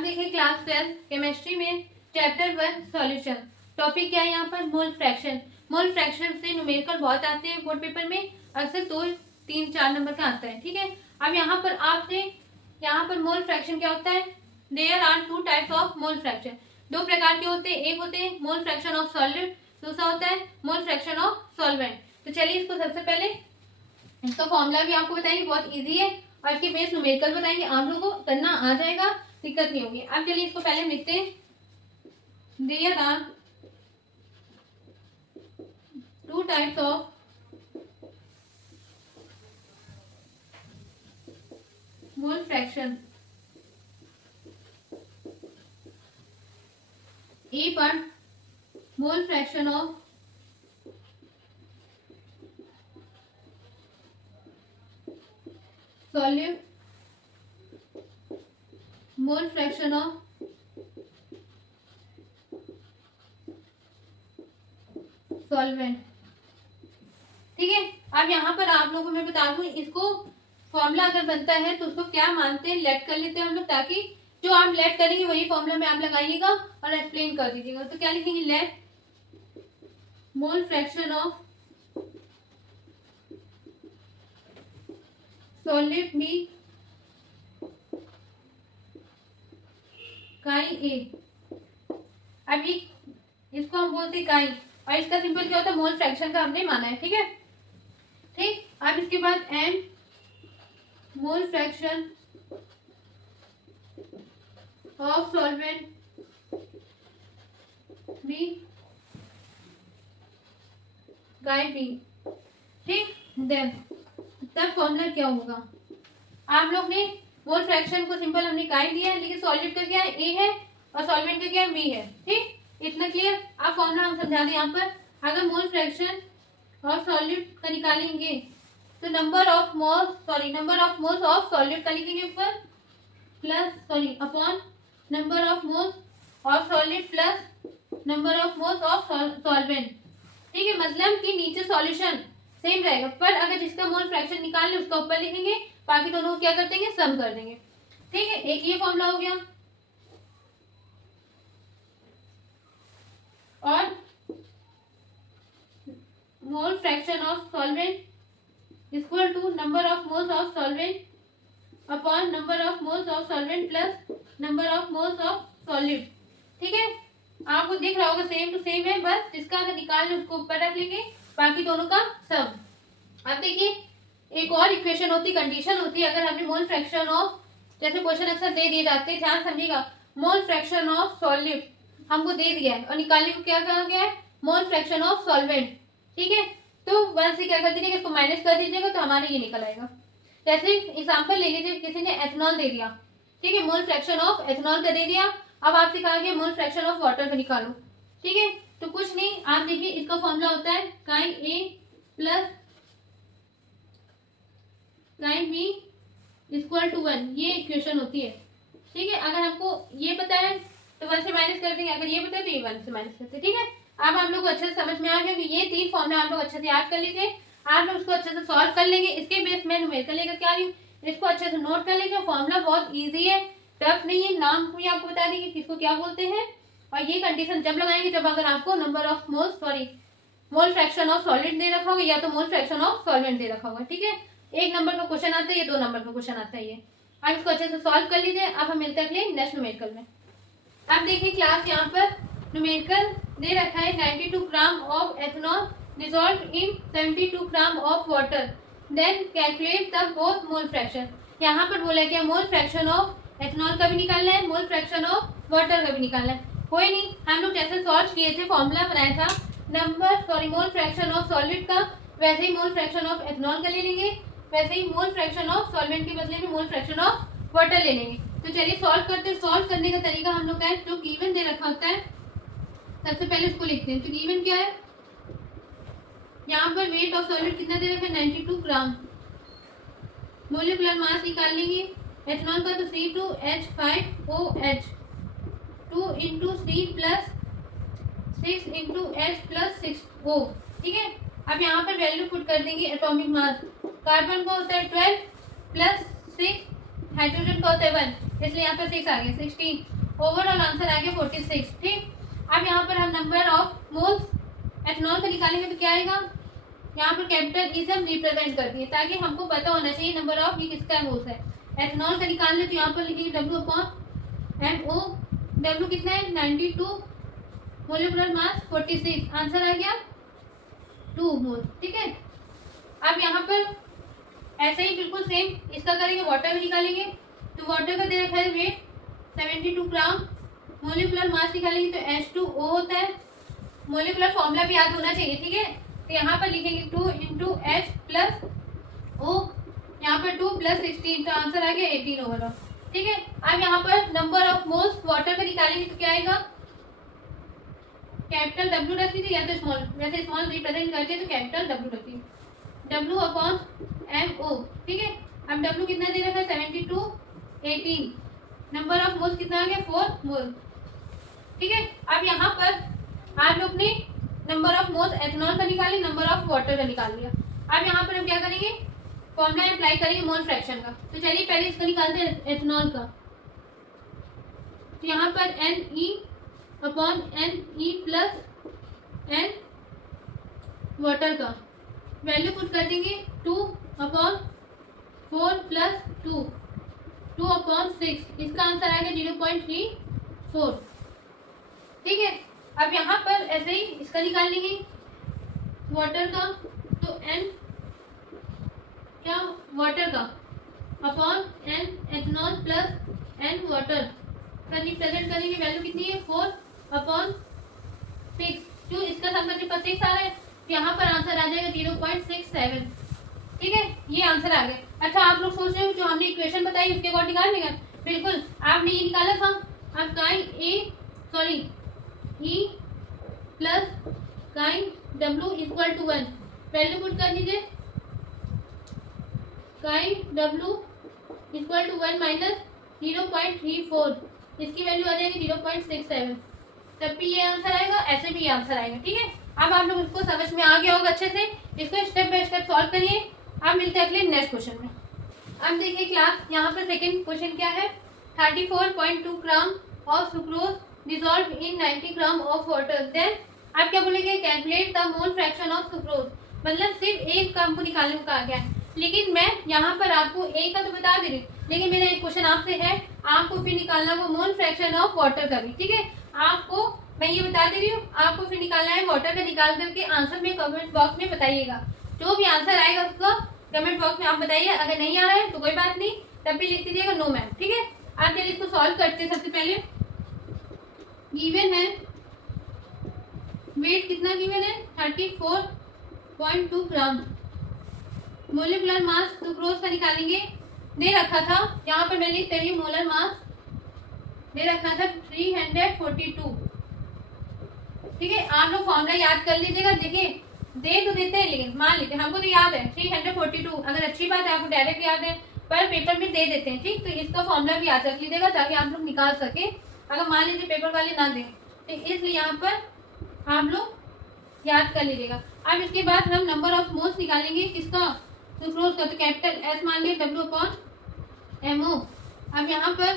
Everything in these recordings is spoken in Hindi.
आप देखिए क्लास 12 केमिस्ट्री में चैप्टर 1 सॉल्यूशन। टॉपिक क्या है यहाँ पर? Mole fraction. मोल फ्रैक्शन से न्यूमेरिकल बहुत आते हैं बोर्ड पेपर में, अक्सर 2, 3, 4 नंबर का आता है। ठीक है, अब यहाँ पर आपसे यहाँ पर मोल फ्रैक्शन क्या होता है? There are 2 types of mole fraction. 2 प्रकार के होते हैं, एक होते हैं मोल फ्रैक्शन ऑफ सॉलिड, दूसरा होता है मोल फ्रैक्शन ऑफ सॉल्वेंट। तो चलिए इसको सबसे पहले इसका फॉर्मूला भी आपको बताएंगे, बहुत इजी है, और इसके बेस न्यूमेरिकल बताएंगे, आप लोगों को करना आ जाएगा, दिक्कत नहीं होगी। अब चलिए इसको पहले लिखते हैं। There are 2 types of mole fraction. A पर mole fraction of solute, mole fraction of solvent. ठीक है, अब यहाँ पर आप लोगों को मैं बता दूं, इसको फॉर्मूला अगर बनता है तो उसको क्या मानते हैं, लेट कर लेते हैं हम लोग, ताकि जो आप लेट करेंगे वही फॉर्मूला में आप लगाइएगा और एक्सप्लेन कर दीजिएगा। तो क्या लिखेंगे? Let mole fraction of solid be chi A. अभी इसको हम बोलते हैं काई, और इसका सिंपल क्या होता है? मोल फ्रैक्शन का हमने माना है। ठीक है, ठीक। अब इसके बाद M mole fraction of solvent be chi B. ठीक, देन तब फॉर्मूला क्या होगा? आप लोग ने मोल फ्रैक्शन को सिंपल हमने गाय दिया है, लेकिन सॉलिड का क्या है? ए है, और सॉल्वेंट का क्या है? बी है। ठीक, इतना क्लियर। आप फॉर्मूला हम समझा दें यहाँ पर। अगर मोल फ्रैक्शन और सॉलिड का निकालेंगे तो number of moles of solid का लिखेंगे ऊपर, plus upon number of moles of solid plus number of moles of solvent. ठीक है, मतलब कि नीचे सॉल्यूशन सेम रहेगा, पर अगर जिसका मोल फ्रैक्शन निकाल ले उसका ऊपर लिखेंगे, बाकी दोनों को क्या कर देंगे? सम कर देंगे। ठीक है, एक ये फॉर्मूला हो गया। और mole fraction of solvent equal to number of moles of solvent upon number of moles of solvent plus number of moles of solid. ठीक है, आपको दिख रहा होगा सेम टू सेम है, बस जिसका अगर निकाल ले उसको ऊपर रख लेंगे, बाकी दोनों का सम। अब देखिए एक और इक्वेशन होती, कंडीशन होती है, अगर हमने मोल फ्रैक्शन ऑफ, जैसे क्वेश्चन अक्सर दे दिए जाते हैं, ध्यान समझिएगा, मोल फ्रैक्शन ऑफ सॉलिड हमको दे दिया है और निकालने को क्या कहा गया है? मोल फ्रैक्शन ऑफ सॉल्वेंट। ठीक है, तो 1 से क्या कर दीजिएगा? इसको माइनस कर दीजिएगा तो हमारे ये निकल आएगा। जैसे एग्जाम्पल ले लीजिए, किसी ने एथेनॉल दे दिया, ठीक है, मोल फ्रैक्शन ऑफ एथेनॉल का दे दिया। अब आपसे कहा गया मोल फ्रैक्शन ऑफ वाटर का निकालो। ठीक है, तो कुछ नहीं, आप देखिए इसका फॉर्मूला होता है chi A plus chi B equal to 1, ये इक्वेशन होती है। ठीक है, अगर हमको ये पता है तो 1 से माइनस कर देंगे, अगर ये पता है तो ये 1 से माइनस करते हैं। ठीक है, अब आप लोग को अच्छे से समझ में आ गया कि ये 3 फॉर्मूला आप लोग अच्छे से याद कर लीजिए, आप लोग उसको अच्छे से सॉल्व कर लेंगे। इसके बेस में न्यूमेरिकल लेकर के आ रही हूँ, इसको अच्छे से नोट कर लेंगे। फॉर्मूला बहुत ईजी है, टफ नहीं है, नाम भी आपको बता देंगे किसको क्या बोलते हैं, और ये कंडीशन जब लगाएंगे जब अगर आपको number of mole fraction of solid दे रखा होगा या तो मोल फ्रैक्शन ऑफ सॉल्वेंट दे रखा होगा। ठीक है, 1 नंबर का क्वेश्चन आता है, ये 2 नंबर का क्वेश्चन आता है ये। अब इसको अच्छे से सॉल्व कर लीजिए। अब हम मिलते हैं अगले नेक्स्ट न्यूमेरिकल में। अब देखिए क्लास यहाँ पर न्यूमेरिकल दे रखा है 92 gram of ethanol dissolved in 72 gram of water, then calculate the both mole fraction. यहाँ पर बोला क्या? मोल फ्रैक्शन ऑफ एथेनॉल का भी निकालना है, मोल फ्रैक्शन ऑफ वाटर का भी निकालना है। कोई नहीं, हम लोग जैसे सॉल्व किए थे, फॉर्मूला बनाया था मोल फ्रैक्शन ऑफ सॉलिड का, वैसे ही मोल फ्रैक्शन ऑफ एथेनॉल का ले लेंगे, वैसे ही मोल फ्रैक्शन ऑफ सॉल्वेंट के बदले में मोल फ्रैक्शन ऑफ वाटर ले लेंगे। तो चलिए सॉल्व करते हैं। सॉल्व करने का तरीका हम लोग का है, जो गिवन दे रखा होता है सबसे पहले उसको लिखते हैं। तो गिवन क्या है? यहाँ पर वेट ऑफ सॉलिड कितना दे रखा है? 92 ग्राम। मोलिकुलर मास निकाल लेंगे एथेनॉल का, तो C2H5OH 2 × C plus 6 × H plus 6O। ठीक है, अब यहाँ पर वैल्यू पुट कर देंगे एटॉमिक मास। कार्बन का होता है 12 प्लस 6, हाइड्रोजन का होता है 1, इसलिए यहाँ पर 6 आ गया 16। ओवरऑल आंसर आ गया 46। ठीक, अब यहाँ पर हम नंबर ऑफ मोल्स एथनॉल का निकालेंगे तो क्या आएगा, यहाँ पर कैपिटल ई से हम रिप्रेजेंट कर दिए ताकि हमको पता होना चाहिए नंबर ऑफ ये किसका मोल्स है। एथनॉल का निकालने तो यहाँ पर लिखेंगे W/MO। W कितना है 92, मोलिकुलर मास 46, आंसर आ गया 2 मोल। ठीक है, अब यहाँ पर ऐसे ही बिल्कुल सेम इसका करेंगे, वाटर में निकालेंगे तो वाटर का दे रखा है वेट 72 ग्राम। मोलिकुलर मास निकालेंगे तो H2O होता है। मोलिकुलर फॉर्मूला भी याद होना चाहिए। ठीक है, तो यहाँ पर लिखेंगे 2 × H + O, यहाँ पर 2 + 16 तो आंसर आ गया 18 ओवरऑल। ठीक है, अब यहाँ पर नंबर ऑफ मोल्स वाटर का निकालेंगे तो क्या आएगा, कैपिटल W रख दीजिए या तो स्मॉल, वैसे स्मॉल रिप्रेजेंट करते हैं तो कैपिटल W रखिए, W/MO। ठीक है, अब W कितना दे रखा है 72, 18, नंबर ऑफ मोल्स कितना आ गया 4 मोल। ठीक है, अब यहाँ पर आप लोग ने नंबर ऑफ मोल्स एथनॉल का निकाले, नंबर ऑफ वाटर का निकाल लिया। अब यहाँ पर हम क्या करेंगे, फॉर्मूला अप्लाई करेंगे मोल फ्रैक्शन का। तो चलिए पहले इसको निकालते हैं एथनॉल का। तो यहाँ पर NE/NE + N वाटर का वैल्यू पुट कर देंगे 2/4 + 2, 2/6, इसका आंसर आएगा 0.34। ठीक है, अब यहाँ पर ऐसे ही इसका निकाल लेंगे वाटर का, तो N क्या वाटर का upon N ethanol + N water का रिप्रेजेंट करेंगे, वैल्यू कितनी है 4/6, जो इसका सम करने पर 6 आ रहा है, यहाँ पर आंसर आ जाएगा 0.67। ठीक है, ये आंसर आ गया। अच्छा, आप लोग सोच रहे हो जो हमने इक्वेशन बताई उसके अकॉर्डिंग निकाल लेगा, बिल्कुल आपने ये निकाला था। अब E + W = 1, वैल्यू पुट कर दीजिए, W = 1 - 0.34, इसकी वैल्यू आ जाएगी 0.67, तब भी ये आंसर आएगा, ऐसे भी ये आंसर आएगा। ठीक है, अब आप लोग इसको समझ में आ गया होगा अच्छे से, इसको स्टेप बाय स्टेप सॉल्व करिए। अब मिलते हैं अगले नेक्स्ट क्वेश्चन में। अब देखिए क्लास, यहाँ पर सेकंड क्वेश्चन क्या है, 34.2 gram of sucrose dissolve in 90 gram of water, then आप क्या बोलेंगे, calculate the mole fraction of sucrose. मतलब सिर्फ एक का हमको निकालने को कहा गया है, लेकिन मैं यहाँ पर आपको एक का तो बता दे रही, लेकिन मेरा एक क्वेश्चन आपसे है, आपको फिर निकालना वो मोल फ्रैक्शन ऑफ वाटर का भी। ठीक है, आपको मैं ये बता दे रही हूँ, आपको फिर निकालना है वाटर का, निकाल करके आंसर में कमेंट बॉक्स में बताइएगा। जो भी आंसर आएगा उसका कमेंट बॉक्स में आप बताइए, अगर नहीं आ रहा है तो कोई बात नहीं, तब भी लिख दीजिएगा नो मैम। ठीक है, आप चलिए इसको सॉल्व करते हैं। सबसे पहले गिवन है वेट, कितना गिवन है 34.2 ग्राम। मोलिकुलर मास सुक्रोज का निकालेंगे, दे रखा था, यहाँ पर मैं लिख रही हूँ मोलर मास दे रखा था 342। ठीक है, आप लोग फॉर्मूला याद कर लीजिएगा। देखिए दे तो देते हैं, लेकिन मान लीजिए हमको तो याद है 342, अगर अच्छी बात है आपको डायरेक्ट याद है, पर पेपर में दे देते हैं। ठीक, तो इसका फॉर्मूला भी याद रख लीजिएगा ताकि आप लोग निकाल सके, अगर मान लीजिए पेपर वाले ना दें, तो इसलिए यहाँ पर आप लोग याद कर लीजिएगा। अब इसके बाद हम नंबर ऑफ मोल्स निकालेंगे, किसका, सुक्रोज का, तो कैपिटल S मान लिया W/MO। अब यहाँ पर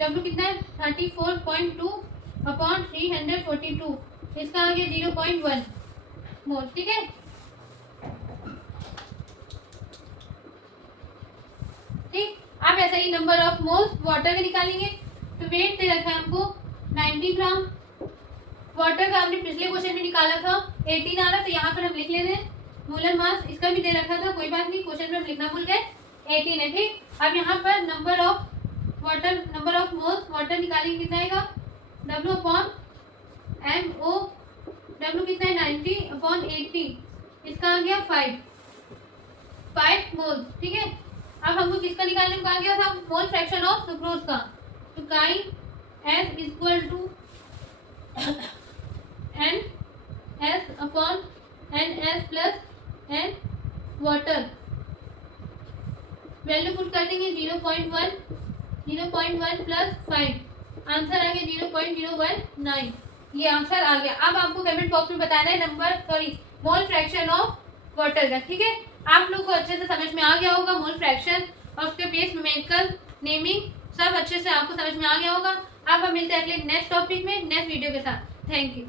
W कितना है 34.2/342, इसका आ गया 0.1 मोल। ठीक है, ठीक, अब ऐसे ही नंबर ऑफ मोल्स वाटर के निकालेंगे, तो वेट दे रखा है हमको 90 ग्राम। वाटर का हमने पिछले क्वेश्चन में निकाला था 18 आ रहा, तो यहाँ पर हम लिख लेते हैं। मोलर मास इसका भी दे रखा था, कोई बात नहीं, क्वेश्चन में हम लिखना भूल गए, 18 है। ठीक, अब यहाँ पर number of water, number of moles water निकालेंगे, कितना आएगा W/MO। W कितना है 90/80, इसका आ गया 5 मोल्स। ठीक है, अब हमको किसका निकालने को कहा गया था, मोल फ्रैक्शन ऑफ सुक्रोज का, तो S = NS/NS + N water, value put कर देंगे 0.1 + 5, आंसर आ गया 0.019, ये आंसर आ गया। अब आपको कमेंट बॉक्स में बताना है मोल फ्रैक्शन ऑफ वाटर का। ठीक है, आप लोग को अच्छे से समझ में आ गया होगा मोल फ्रैक्शन और उसके बेस न्यूमेरिकल नेमिंग सब अच्छे से आपको समझ में आ गया होगा। अब हम मिलते हैं अगले नेक्स्ट टॉपिक में नेक्स्ट वीडियो के साथ। Thank you.